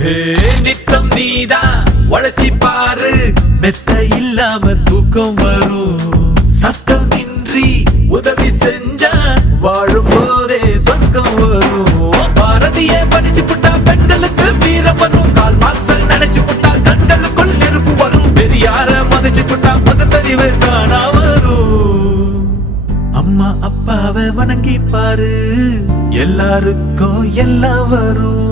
நித்தம் நீதான் உழைச்சி பாரு, மெத்த இல்லாம தூக்கம் வரும். சட்டம் இன்றி உதவி செஞ்சா வாழும் போதே சொர்க்கம் வரும். பாரதிய படிச்சு புட்டா பெண்களுக்கு வீரம் வரும். கால் மாசல் நினைச்சு புட்டா கண்களுக்குள் நெருப்பு வரும். பெரியார மதிச்சு புட்டா பகுத்தறிவு காணா வரும். அம்மா அப்பாவை வணங்கி பாரு, எல்லாருக்கும் எல்லாம் வரும்.